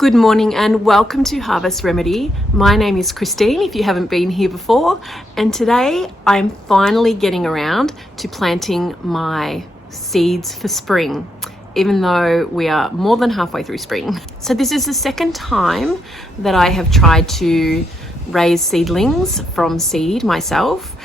Good morning and welcome to Harvest Remedy. My name is Christine, if you haven't been here before, and today I'm finally getting around to planting my seeds for spring, even though we are more than halfway through spring. So this is the second time that I have tried to raise seedlings from seed myself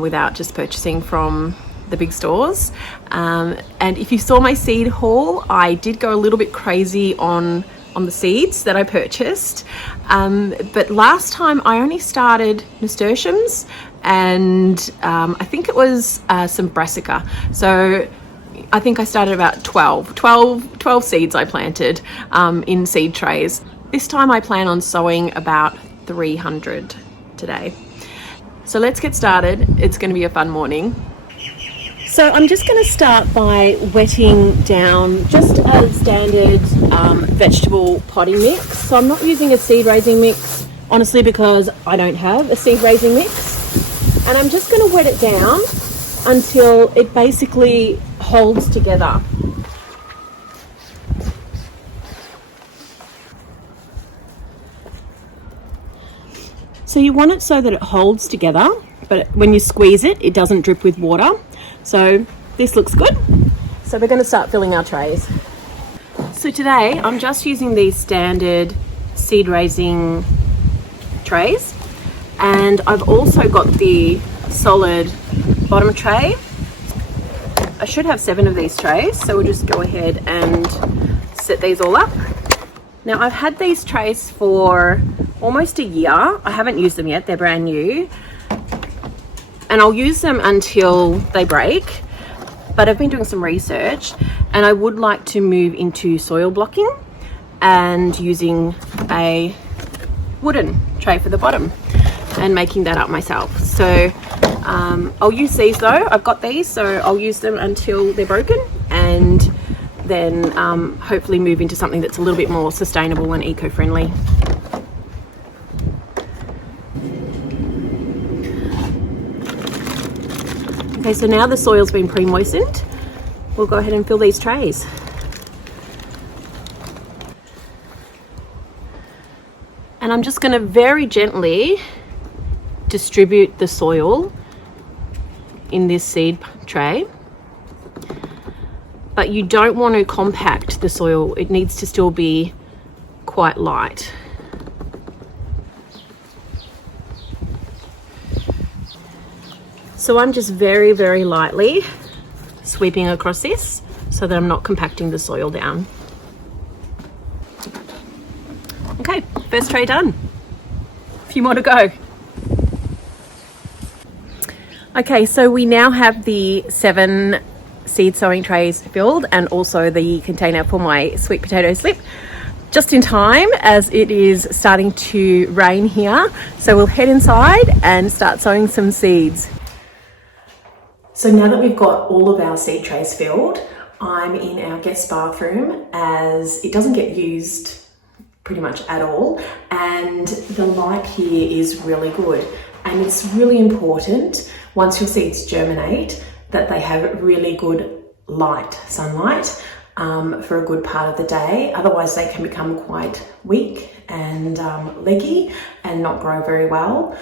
without just purchasing from the big stores. And if you saw my seed haul, I did go a little bit crazy on the seeds that I purchased, but last time I only started nasturtiums and I think it was some brassica. So I think I started about 12 seeds I planted in seed trays. This time I plan on sowing about 300 today. So let's get started. It's going to be a fun morning. So I'm just going to start by wetting down just a standard vegetable potting mix. So I'm not using a seed raising mix, honestly, because I don't have a seed raising mix. And I'm just going to wet it down until it basically holds together. So you want it so that it holds together, but when you squeeze it, it doesn't drip with water. So this looks good. So we're going to start filling our trays. So today I'm just using these standard seed raising trays, and I've also got the solid bottom tray. I should have 7 of these trays, so we'll just go ahead and set these all up. Now I've had these trays for almost a year. I haven't used them yet, they're brand new. And I'll use them until they break, but I've been doing some research and I would like to move into soil blocking and using a wooden tray for the bottom and making that up myself. So I'll use these though. I've got these, so I'll use them until they're broken and then hopefully move into something that's a little bit more sustainable and eco-friendly. Okay, so now the soil's been pre-moistened, we'll go ahead and fill these trays. And I'm just going to very gently distribute the soil in this seed tray. But you don't want to compact the soil, it needs to still be quite light. So I'm just very, very lightly sweeping across this so that I'm not compacting the soil down. Okay, first tray done. A few more to go. Okay, so we now have the 7 seed sowing trays filled and also the container for my sweet potato slip. Just in time, as it is starting to rain here. So we'll head inside and start sowing some seeds. So now that we've got all of our seed trays filled, I'm in our guest bathroom as it doesn't get used pretty much at all, and the light here is really good. And it's really important, once your seeds germinate, that they have really good sunlight for a good part of the day. Otherwise they can become quite weak and leggy and not grow very well.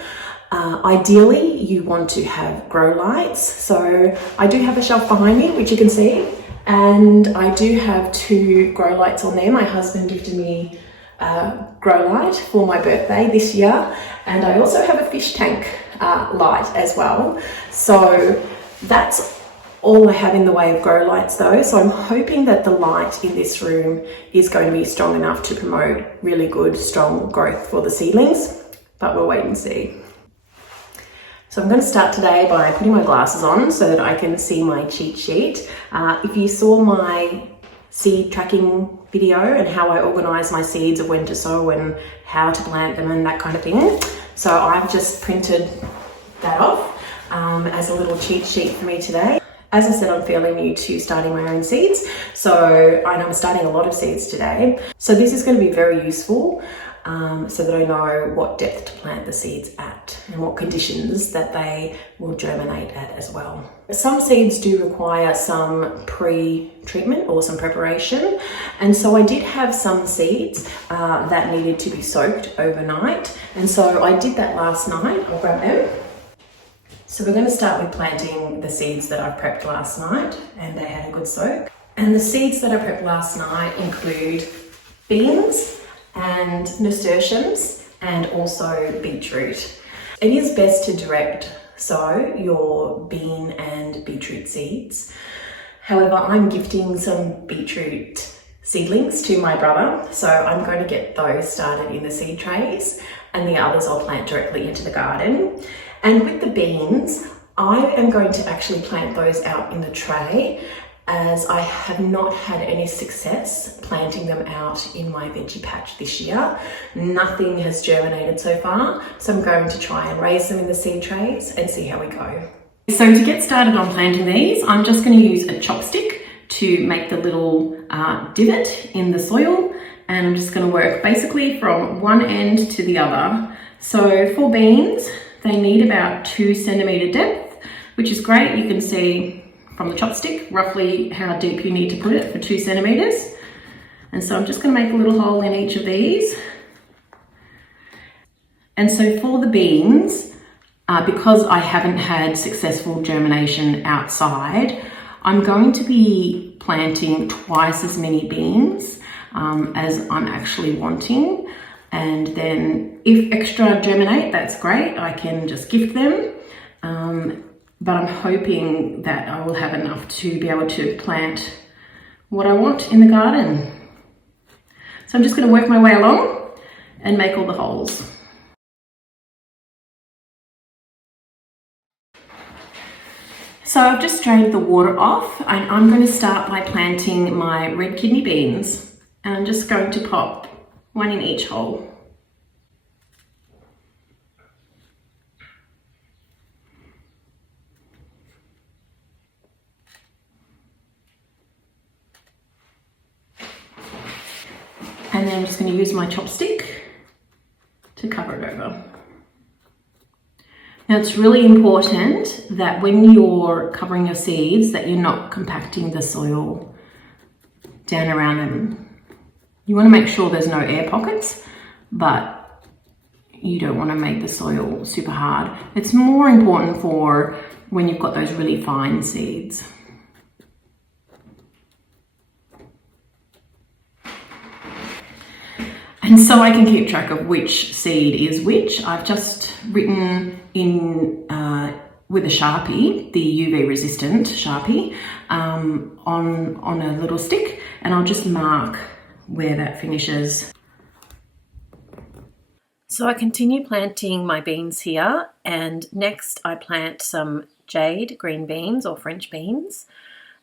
Ideally you want to have grow lights, so I do have a shelf behind me which you can see, and I do have 2 grow lights on there. My husband gifted me a grow light for my birthday this year, and I also have a fish tank light as well. So that's all I have in the way of grow lights though, so I'm hoping that the light in this room is going to be strong enough to promote really good strong growth for the seedlings, but we'll wait and see. So I'm going to start today by putting my glasses on so that I can see my cheat sheet. If you saw my seed tracking video and how I organise my seeds of when to sow and how to plant them and that kind of thing, so I've just printed that off as a little cheat sheet for me today. As I said, I'm fairly new to starting my own seeds, so I'm starting a lot of seeds today. So this is going to be very useful. so that I know what depth to plant the seeds at and what conditions that they will germinate at as well. Some seeds do require some pre-treatment or some preparation, and so I did have some seeds that needed to be soaked overnight, and so I did that last night. I'll grab them. So we're going to start with planting the seeds that I prepped last night, and they had a good soak. And the seeds that I prepped last night include beans and nasturtiums and also beetroot. It is best to direct sow your bean and beetroot seeds. However, I'm gifting some beetroot seedlings to my brother, so I'm going to get those started in the seed trays, and the others I'll plant directly into the garden. And with the beans, I am going to actually plant those out in the tray, as I have not had any success planting them out in my veggie patch this year. Nothing has germinated so far, so I'm going to try and raise them in the seed trays and see how we go. So to get started on planting these, I'm just going to use a chopstick to make the little divot in the soil, and I'm just going to work basically from one end to the other. So for beans, they need about 2 centimetre depth, which is great. You can see from the chopstick roughly how deep you need to put it for 2 centimetres. And so I'm just going to make a little hole in each of these. And so for the beans, because I haven't had successful germination outside, I'm going to be planting twice as many beans as I'm actually wanting. And then if extra germinate, that's great. I can just gift them. But I'm hoping that I will have enough to be able to plant what I want in the garden. So I'm just going to work my way along and make all the holes. So I've just drained the water off, and I'm going to start by planting my red kidney beans. And I'm just going to pop one in each hole. And then I'm just going to use my chopstick to cover it over. Now it's really important that when you're covering your seeds that you're not compacting the soil down around them. You want to make sure there's no air pockets, but you don't want to make the soil super hard. It's more important for when you've got those really fine seeds. And so I can keep track of which seed is which. I've just written in with a Sharpie, the UV resistant Sharpie, on a little stick, and I'll just mark where that finishes. So I continue planting my beans here, and next I plant some jade green beans or French beans.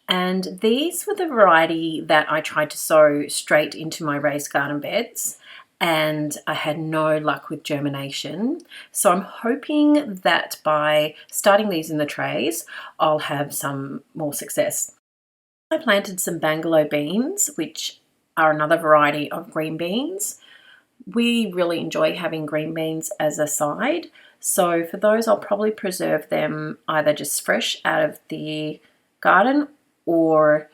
And these were the variety that I tried to sow straight into my raised garden beds, and I had no luck with germination. So I'm hoping that by starting these in the trays, I'll have some more success. I planted some bungalow beans, which are another variety of green beans. We really enjoy having green beans as a side. So for those, I'll probably preserve them either just fresh out of the garden or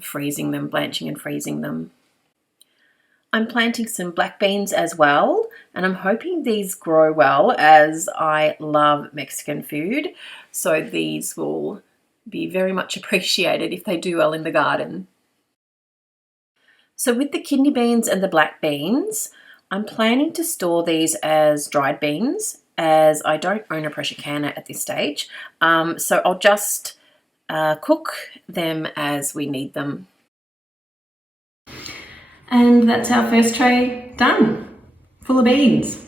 freezing them, blanching and freezing them. I'm planting some black beans as well, and I'm hoping these grow well as I love Mexican food. So these will be very much appreciated if they do well in the garden. So with the kidney beans and the black beans, I'm planning to store these as dried beans, as I don't own a pressure canner at this stage. So I'll just cook them as we need them. And that's our first tray done, full of beans.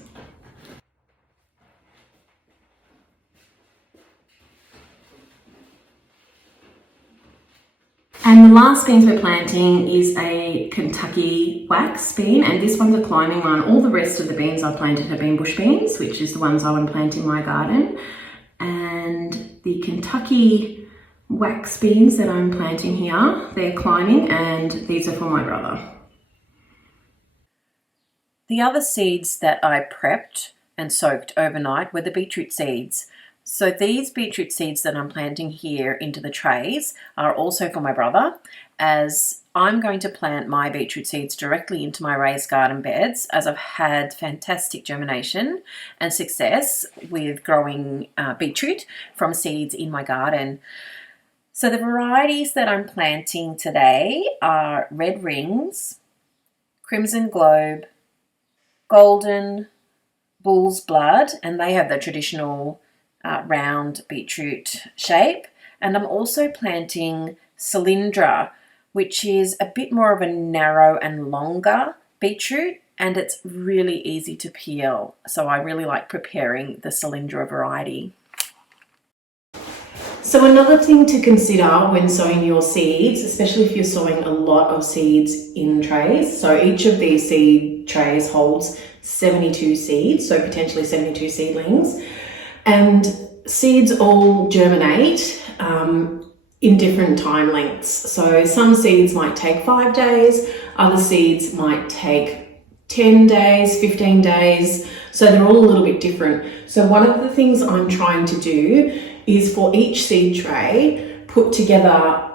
And the last beans we're planting is a Kentucky wax bean, and this one's a climbing one. All the rest of the beans I've planted have been bush beans, which is the ones I want to plant in my garden. And the Kentucky wax beans that I'm planting here, they're climbing, and these are for my brother. The other seeds that I prepped and soaked overnight were the beetroot seeds. So these beetroot seeds that I'm planting here into the trays are also for my brother, as I'm going to plant my beetroot seeds directly into my raised garden beds, as I've had fantastic germination and success with growing beetroot from seeds in my garden. So the varieties that I'm planting today are Red Rings, Crimson Globe, Golden, Bull's Blood, and they have the traditional round beetroot shape. And I'm also planting Cylindra, which is a bit more of a narrow and longer beetroot, and it's really easy to peel. So I really like preparing the Cylindra variety. So another thing to consider when sowing your seeds, especially if you're sowing a lot of seeds in trays, so each of these seed trays holds 72 seeds, so potentially 72 seedlings, and seeds all germinate in different time lengths. So some seeds might take 5 days, other seeds might take 10 days, 15 days, so they're all a little bit different. So one of the things I'm trying to do is for each seed tray, put together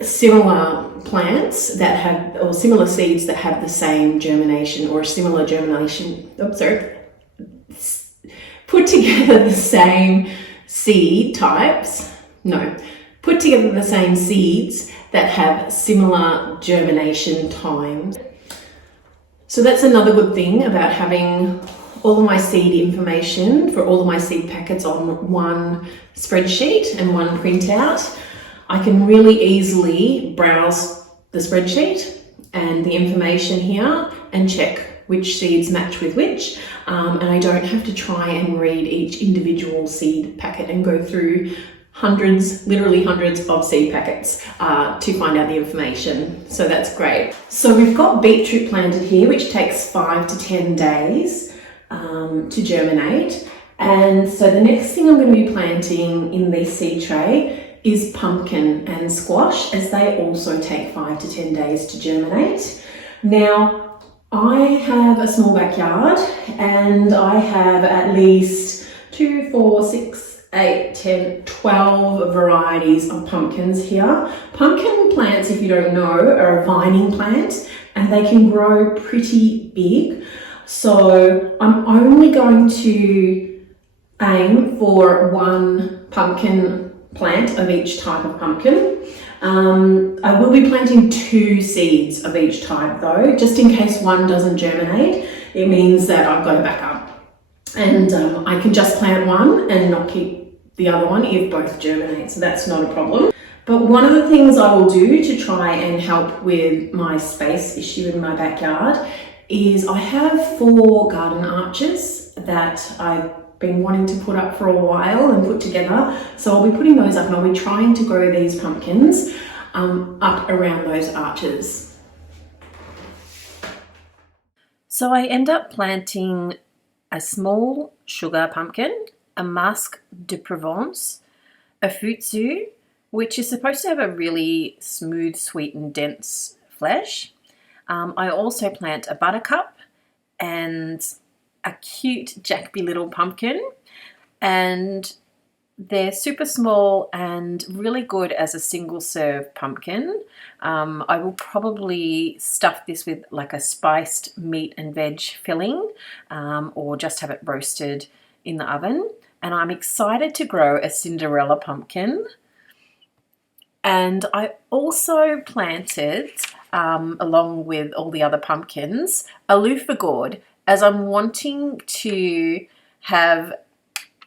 similar plants that have, or similar seeds that have the same germination or similar germination, put together the same seed types, put together the same seeds that have similar germination times. So that's another good thing about having all of my seed information for all of my seed packets on one spreadsheet and one printout. I can really easily browse the spreadsheet and the information here and check which seeds match with which, and I don't have to try and read each individual seed packet and go through literally hundreds of seed packets to find out the information. So that's great. So we've got beetroot planted here, which takes 5 to 10 days to germinate. And so the next thing I'm going to be planting in this seed tray is pumpkin and squash, as they also take 5 to 10 days to germinate. Now, I have a small backyard and I have at least 2, 4, 6, 8, 10, 12 varieties of pumpkins here. Pumpkin plants, if you don't know, are a vining plant and they can grow pretty big. So I'm only going to aim for one pumpkin plant of each type of pumpkin. I will be planting 2 seeds of each type though, just in case one doesn't germinate. It means that I've got a backup, and I can just plant one and not keep the other one if both germinate, so that's not a problem. But one of the things I will do to try and help with my space issue in my backyard is I have 4 garden arches that I've been wanting to put up for a while and put together. So I'll be putting those up and I'll be trying to grow these pumpkins up around those arches. So I end up planting a small sugar pumpkin, a masque de Provence, a futsu, which is supposed to have a really smooth, sweet and dense flesh. I also plant a buttercup and a cute Jackby Little pumpkin, and they're super small and really good as a single serve pumpkin. I will probably stuff this with like a spiced meat and veg filling, or just have it roasted in the oven. And I'm excited to grow a Cinderella pumpkin. And I also planted, along with all the other pumpkins, a loofah gourd, as I'm wanting to have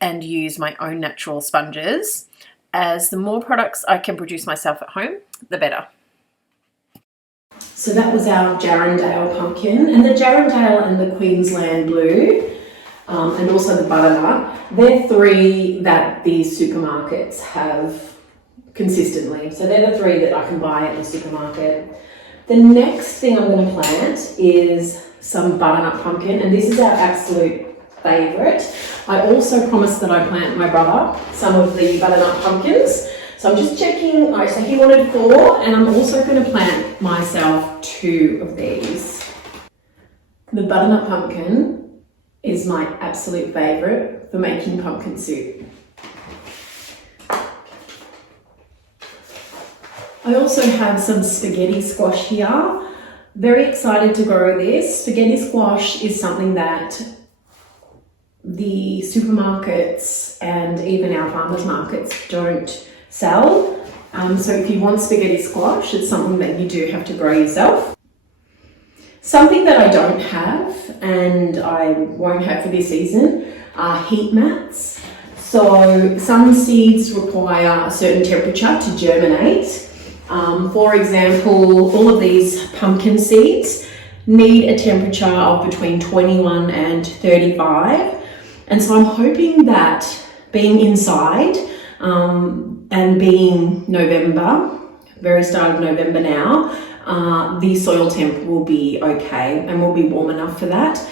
and use my own natural sponges, as the more products I can produce myself at home, the better. So that was our Jarrandale pumpkin, and the Jarrandale and the Queensland Blue, and also the butternut. They're 3 that these supermarkets have consistently. So they're the 3 that I can buy at the supermarket. The next thing I'm going to plant is some butternut pumpkin, and this is our absolute favourite. I also promised that I plant my brother some of the butternut pumpkins. So I'm just checking. So he wanted 4, and I'm also going to plant myself 2 of these. The butternut pumpkin is my absolute favourite for making pumpkin soup. I also have some spaghetti squash here. Very excited to grow this. Spaghetti squash is something that the supermarkets and even our farmers markets don't sell. So if you want spaghetti squash, it's something that you do have to grow yourself. Something that I don't have and I won't have for this season are heat mats. So some seeds require a certain temperature to germinate. For example, all of these pumpkin seeds need a temperature of between 21 and 35. And so I'm hoping that being inside and being November, very start of November now, the soil temp will be okay and will be warm enough for that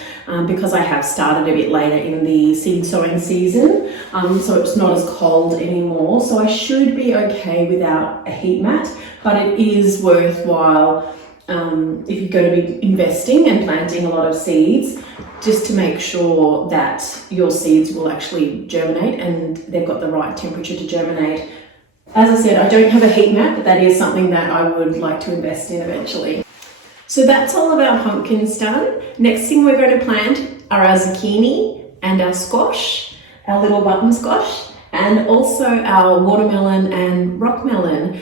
because I have started a bit later in the seed sowing season, so it's not as cold anymore. So I should be okay without a heat mat, but it is worthwhile if you're going to be investing and planting a lot of seeds, just to make sure that your seeds will actually germinate and they've got the right temperature to germinate. As I said, I don't have a heat mat, but that is something that I would like to invest in eventually. So that's all of our pumpkins done. Next thing we're going to plant are our zucchini and our squash, our little button squash, and also our watermelon and rock melon.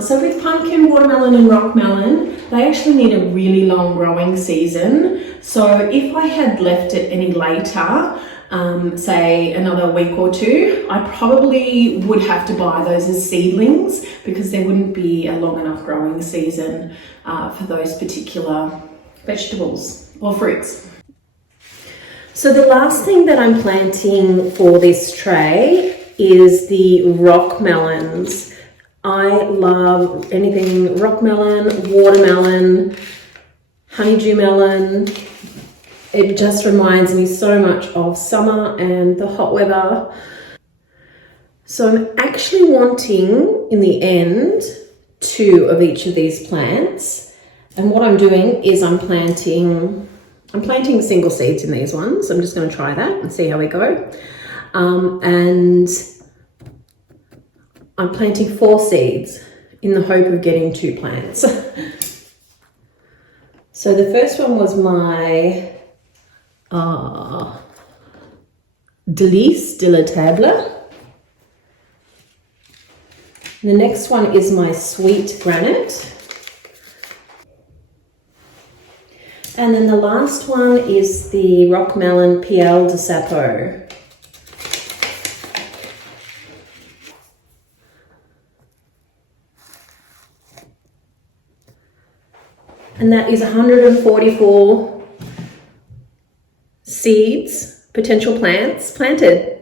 So with pumpkin, watermelon and rock melon, they actually need a really long growing season. So if I had left it any later, say another week or two, I probably would have to buy those as seedlings because there wouldn't be a long enough growing season for those particular vegetables or fruits. So the last thing that I'm planting for this tray is the rock melons. I love anything rock melon, watermelon, honeydew melon. It just reminds me so much of summer and the hot weather. So I'm actually wanting, in the end, 2 of each of these plants. And what I'm doing is I'm planting single seeds in these ones. So I'm just going to try that and see how we go. And I'm planting 4 seeds in the hope of getting 2 plants. So the first one was my Délice de la Table. The next one is my Sweet Granite. And then the last one is the Rock Melon Piel de Sapo. And that is 144 seeds, potential plants planted.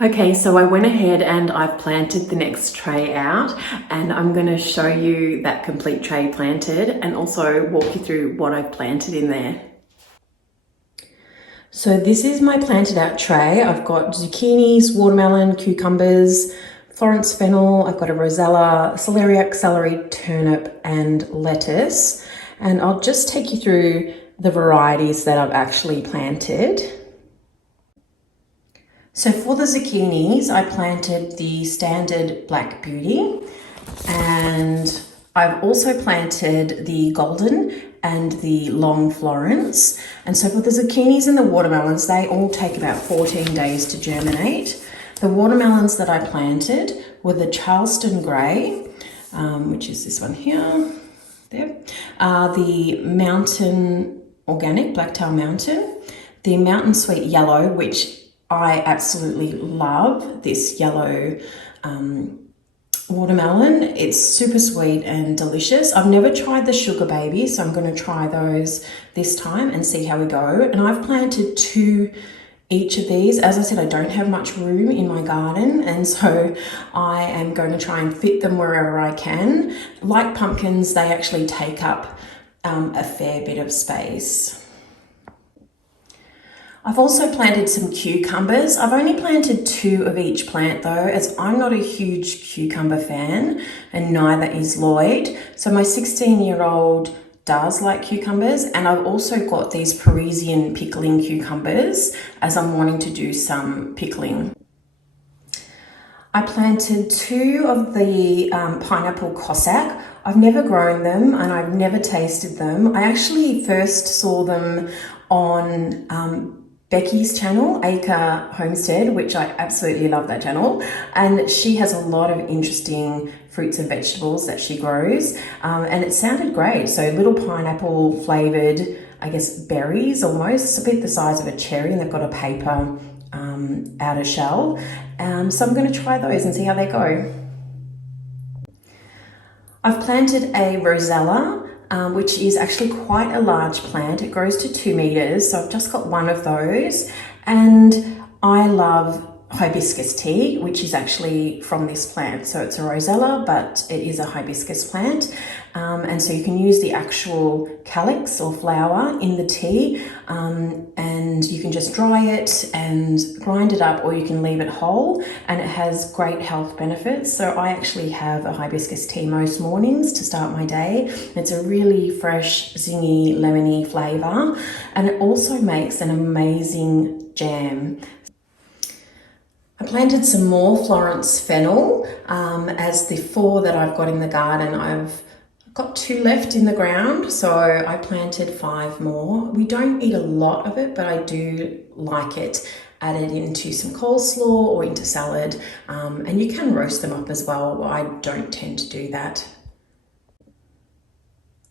Okay, so I went ahead and I've planted the next tray out, and I'm going to show you that complete tray planted and also walk you through what I've planted in there. So this is my planted out tray. I've got zucchinis, watermelon, cucumbers, Florence Fennel, I've got a rosella, celeriac, celery, turnip and lettuce. And I'll just take you through the varieties that I've actually planted. So for the zucchinis, I planted the standard Black Beauty, and I've also planted the golden and the long Florence. And so for the zucchinis and the watermelons, they all take about 14 days to germinate. The watermelons that I planted were the Charleston Grey, which is this one here, there. The Mountain Organic, Blacktail Mountain, the Mountain Sweet Yellow, which I absolutely love, this yellow watermelon. It's super sweet and delicious. I've never tried the Sugar Baby, so I'm going to try those this time and see how we go. And I've planted 2 each of these. As I said, I don't have much room in my garden, and so I am going to try and fit them wherever I can. Like pumpkins, they actually take up a fair bit of space. I've also planted some cucumbers. I've only planted 2 of each plant though, as I'm not a huge cucumber fan, and neither is Lloyd. So my 16-year-old does like cucumbers, and I've also got these Parisian pickling cucumbers as I'm wanting to do some pickling. I planted 2 of the pineapple Cossack. I've never grown them and I've never tasted them. I actually first saw them on Becky's channel, Acre Homestead, which I absolutely love that channel. And she has a lot of interesting fruits and vegetables that she grows. And it sounded great. So little pineapple flavored, I guess, berries almost, a bit the size of a cherry, and they've got a paper outer shell. So I'm going to try those and see how they go. I've planted a Rosella, which is actually quite a large plant. It grows to 2 meters, so I've just got 1 of those. And I love hibiscus tea, which is actually from this plant. So it's a Rosella, but it is a hibiscus plant. And so you can use the actual calyx or flower in the tea, and you can just dry it and grind it up, or you can leave it whole, and it has great health benefits. So I actually have a hibiscus tea most mornings to start my day. It's a really fresh, zingy, lemony flavor, and it also makes an amazing jam. I planted some more Florence Fennel as the 4 that I've got in the garden. I've got 2 left in the ground, so I planted 5 more. We don't eat a lot of it, but I do like it added into some coleslaw or into salad, and you can roast them up as well. I don't tend to do that.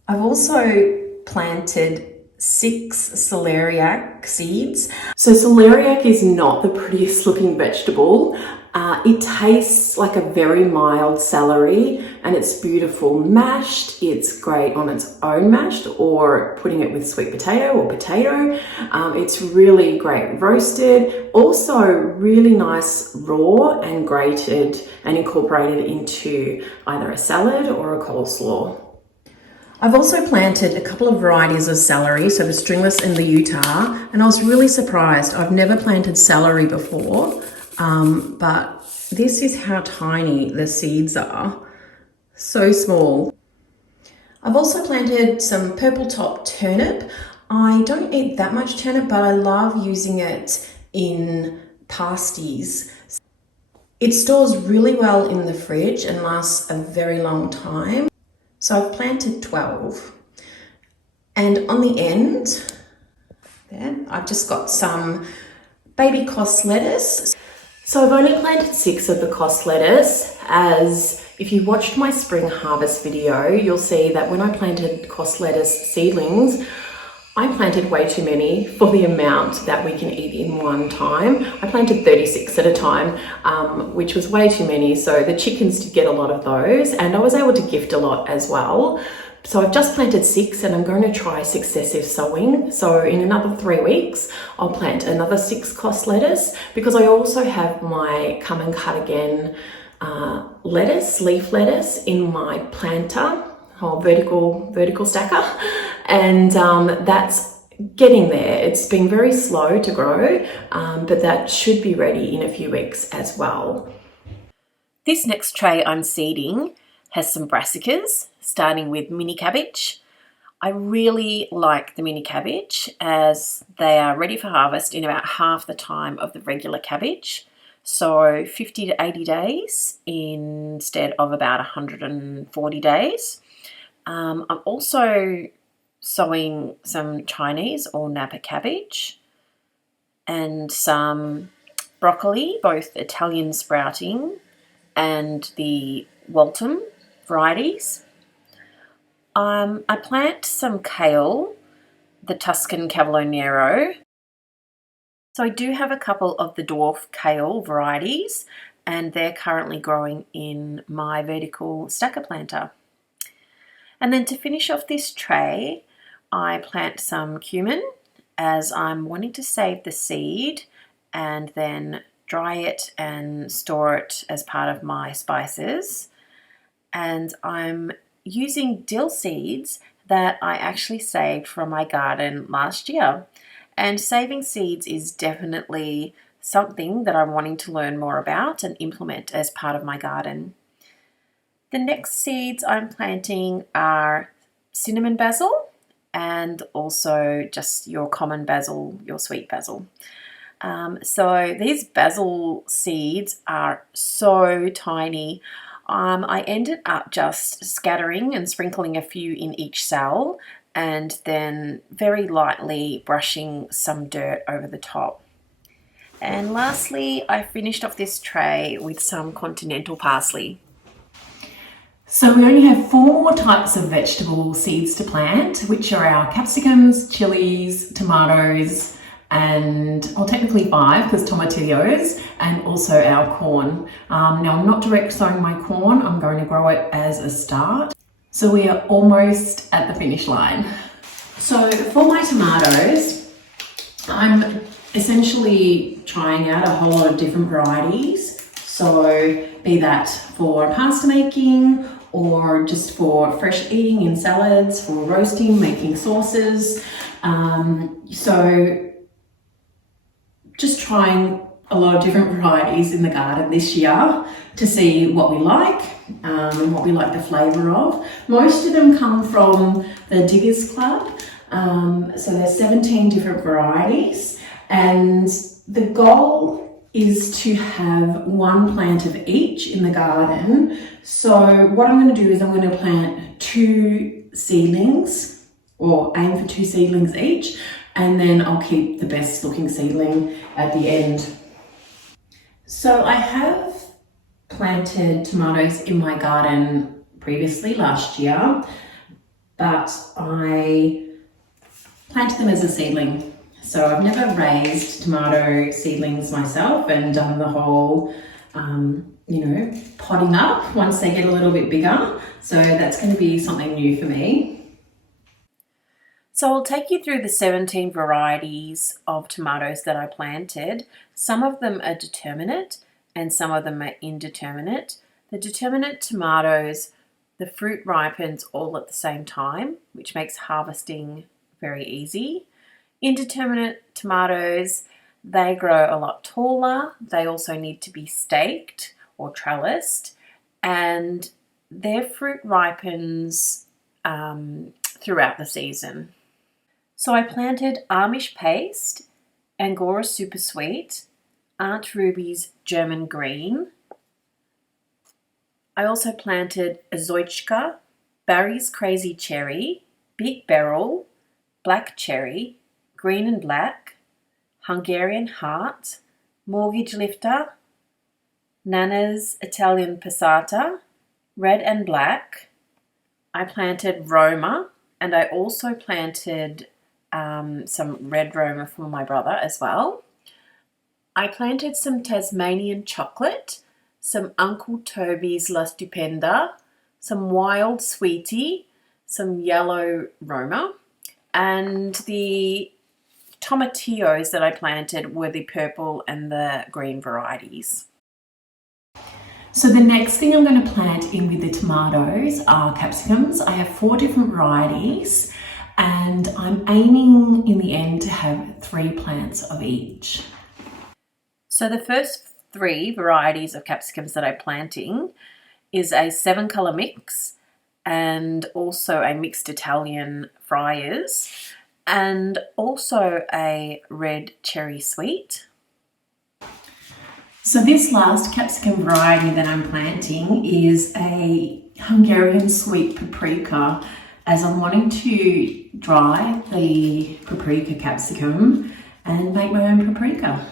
I've also planted 6 celeriac seeds. So celeriac is not the prettiest looking vegetable. It tastes like a very mild celery, and it's beautiful mashed. It's great on its own mashed, or putting it with sweet potato or potato. It's really great roasted. Also really nice raw and grated and incorporated into either a salad or a coleslaw. I've also planted a couple of varieties of celery, so the stringless and the Utah, and I was really surprised. I've never planted celery before, but this is how tiny the seeds are. So small. I've also planted some purple top turnip. I don't eat that much turnip, but I love using it in pasties. It stores really well in the fridge and lasts a very long time. So I've planted 12, and on the end there, I've just got some baby cos lettuce. So I've only planted 6 of the cos lettuce, as if you watched my spring harvest video, you'll see that when I planted cos lettuce seedlings, I planted way too many for the amount that we can eat in one time. I planted 36 at a time, which was way too many. So the chickens did get a lot of those, and I was able to gift a lot as well. So I've just planted 6, and I'm going to try successive sowing. So in another 3 weeks, I'll plant another 6 cos lettuce, because I also have my come and cut again lettuce, leaf lettuce in my planter, or vertical stacker, and that's getting there. It's been very slow to grow, but that should be ready in a few weeks as well. This next tray I'm seeding has some brassicas, starting with mini cabbage. I really like the mini cabbage, as they are ready for harvest in about half the time of the regular cabbage. So 50 to 80 days instead of about 140 days. I'm also sowing some Chinese or Napa cabbage and some broccoli, both Italian sprouting and the Waltham varieties. I plant some kale, the Tuscan Cavallonero. So I do have a couple of the dwarf kale varieties, and they're currently growing in my vertical stacker planter. And then to finish off this tray, I plant some cumin, as I'm wanting to save the seed and then dry it and store it as part of my spices. And I'm using dill seeds that I actually saved from my garden last year. And saving seeds is definitely something that I'm wanting to learn more about and implement as part of my garden. The next seeds I'm planting are cinnamon basil, and also just your common basil, your sweet basil. So these basil seeds are so tiny. I ended up just scattering and sprinkling a few in each cell, and then very lightly brushing some dirt over the top. And lastly, I finished off this tray with some continental parsley. So we only have 4 more types of vegetable seeds to plant, which are our capsicums, chilies, tomatoes, and, well, technically 5 because tomatillos, and also our corn. Now I'm not direct sowing my corn, I'm going to grow it as a start. So we are almost at the finish line. So for my tomatoes, I'm essentially trying out a whole lot of different varieties. So be that for pasta making, or just for fresh eating in salads, for roasting, making sauces. So just trying a lot of different varieties in the garden this year to see what we like and what we like the flavour of. Most of them come from the Diggers Club. So there's 17 different varieties, and the goal is to have 1 plant of each in the garden. So what I'm going to do is I'm going to plant 2 seedlings, or aim for 2 seedlings each, and then I'll keep the best looking seedling at the end. So I have planted tomatoes in my garden previously last year, but I planted them as a seedling. So I've never raised tomato seedlings myself and done the whole, potting up once they get a little bit bigger. So that's going to be something new for me. So I'll take you through the 17 varieties of tomatoes that I planted. Some of them are determinate and some of them are indeterminate. The determinate tomatoes, the fruit ripens all at the same time, which makes harvesting very easy. Indeterminate tomatoes, they grow a lot taller. They also need to be staked or trellised, and their fruit ripens throughout the season. So I planted Amish Paste, Angora Super Sweet, Aunt Ruby's German Green. I also planted Azoichka, Barry's Crazy Cherry, Big Beryl, Black Cherry, Green and Black, Hungarian Heart, Mortgage Lifter, Nana's Italian Passata, Red and Black. I planted Roma, and I also planted some red Roma for my brother as well. I planted some Tasmanian Chocolate, some Uncle Toby's La Stupenda, some Wild Sweetie, some yellow Roma, and the tomatillos that I planted were the purple and the green varieties. So the next thing I'm going to plant in with the tomatoes are capsicums. I have 4 different varieties, and I'm aiming in the end to have 3 plants of each. So the first 3 varieties of capsicums that I'm planting is a 7-colour mix, and also a mixed Italian Friars, and also a red cherry sweet. So this last capsicum variety that I'm planting is a Hungarian sweet paprika, as I'm wanting to dry the paprika capsicum and make my own paprika.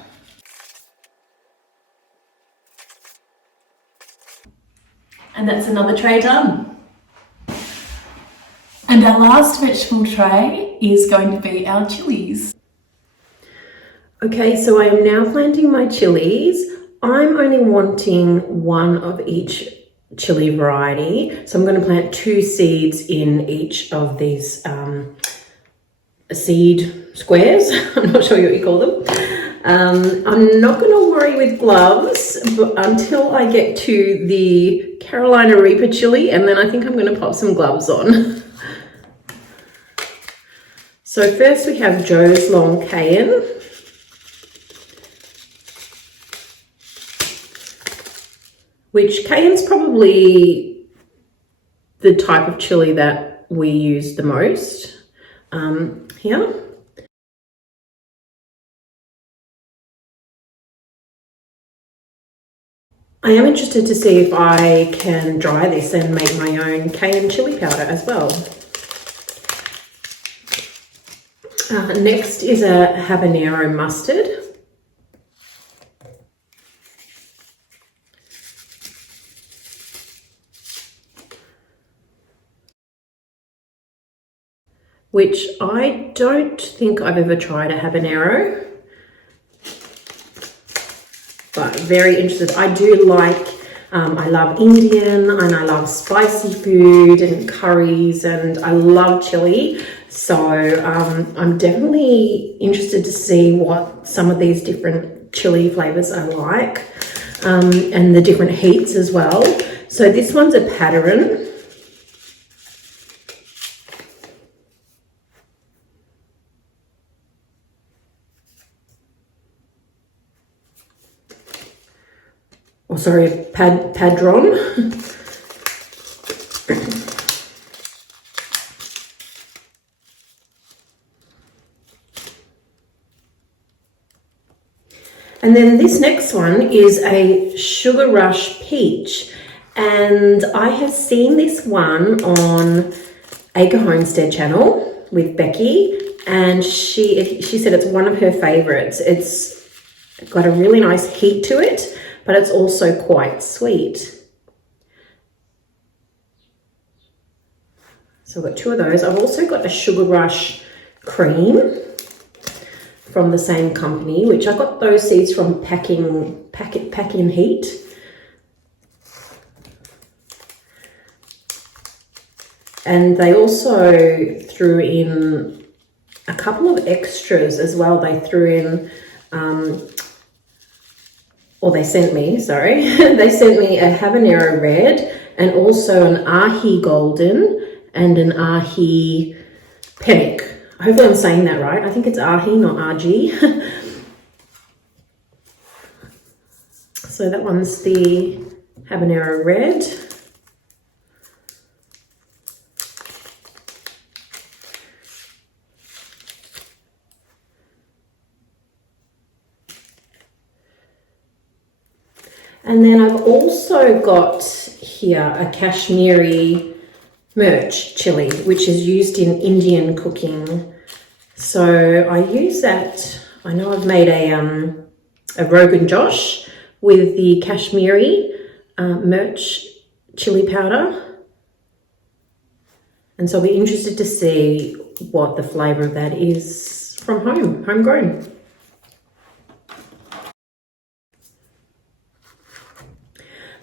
And that's another tray done. And our last vegetable tray is going to be our chilies. Okay, so I am now planting my chilies. I'm only wanting 1 of each chili variety. So I'm going to plant 2 seeds in each of these seed squares. I'm not sure what you call them. I'm not going to worry with gloves until I get to the Carolina Reaper chili, and then I think I'm going to pop some gloves on. So first we have Joe's Long Cayenne. Which cayenne's probably the type of chili that we use the most here. I am interested to see if I can dry this and make my own cayenne chili powder as well. Next is a habanero mustard. Which I don't think I've ever tried a habanero, but very interested. I do like, I love Indian and I love spicy food and curries, and I love chili. So I'm definitely interested to see what some of these different chili flavors are like, and the different heats as well. So this one's a pattern. Oh, sorry, padron. And then this next one is a Sugar Rush Peach. And I have seen this one on Acre Homestead channel with Becky, and she said it's one of her favorites. It's got a really nice heat to it, but it's also quite sweet. So I've got two of those. I've also got a Sugar Rush Cream from the same company, which I got those seeds from Pack in Heat. And they also threw in a couple of extras as well. They threw in, or they sent me, sorry, they sent me a habanero red and also an ahi golden and an ahi penic. Hopefully I'm saying that right. I think it's ahi, not RG. So that one's the habanero red. And then I've also got here a Kashmiri mirch chili, which is used in Indian cooking. So I use that. I know I've made a Rogan Josh with the Kashmiri mirch chili powder. And so I'll be interested to see what the flavour of that is from homegrown.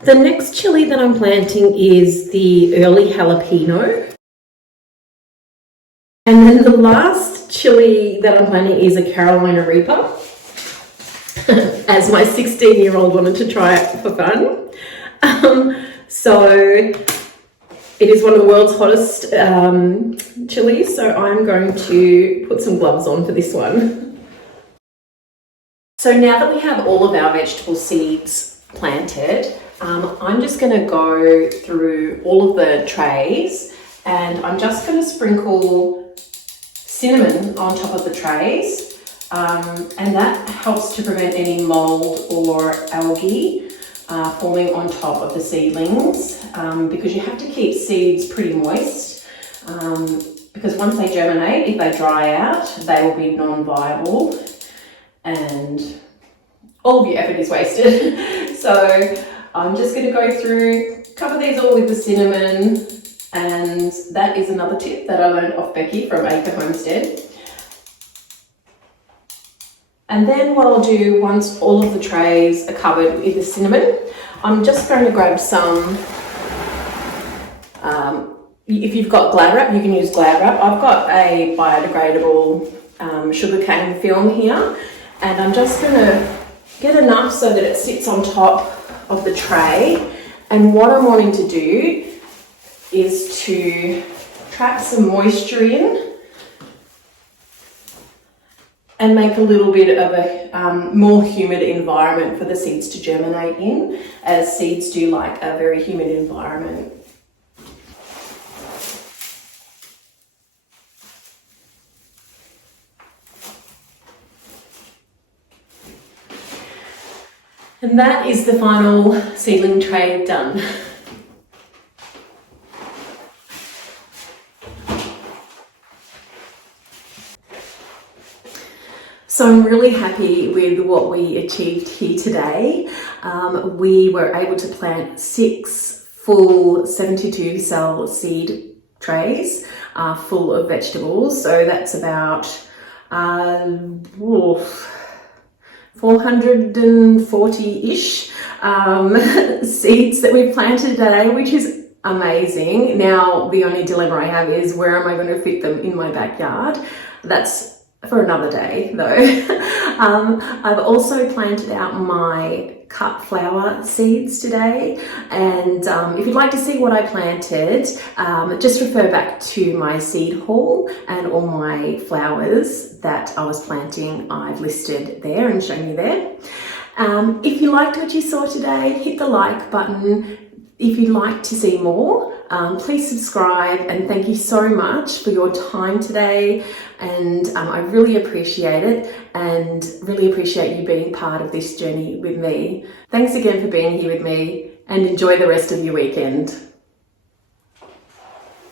The next chili that I'm planting is the early jalapeno. And then the last chili that I'm planting is a Carolina Reaper, as my 16-year-old wanted to try it for fun. So it is one of the world's hottest chilies, so I'm going to put some gloves on for this one. So now that we have all of our vegetable seeds planted, I'm just going to go through all of the trays, and I'm just going to sprinkle cinnamon on top of the trays, and that helps to prevent any mold or algae forming on top of the seedlings, because you have to keep seeds pretty moist, because once they germinate, if they dry out, they will be non-viable and all of your effort is wasted. So I'm just going to go through, cover these all with the cinnamon, and that is another tip that I learned off Becky from Acre Homestead. And then what I'll do, once all of the trays are covered with the cinnamon, I'm just going to grab some, if you've got Glad Wrap, you can use Glad Wrap. I've got a biodegradable sugarcane film here, and I'm just going to get enough so that it sits on top of the tray. And what I'm wanting to do is to trap some moisture in and make a little bit of a more humid environment for the seeds to germinate in, as seeds do like a very humid environment. And that is the final seedling tray done. So I'm really happy with what we achieved here today. We were able to plant 6 full 72 cell seed trays full of vegetables. So that's about 440-ish seeds that we've planted today, which is amazing. Now, the only dilemma I have is where am I going to fit them in my backyard? That's for another day though. I've also planted out my cut flower seeds today, and if you'd like to see what I planted, just refer back to my seed haul, and all my flowers that I was planting I've listed there and shown you there. If you liked what you saw today, hit the like button. If you'd like to see more, please subscribe, and thank you so much for your time today. And I really appreciate it, and really appreciate you being part of this journey with me. Thanks again for being here with me, and enjoy the rest of your weekend.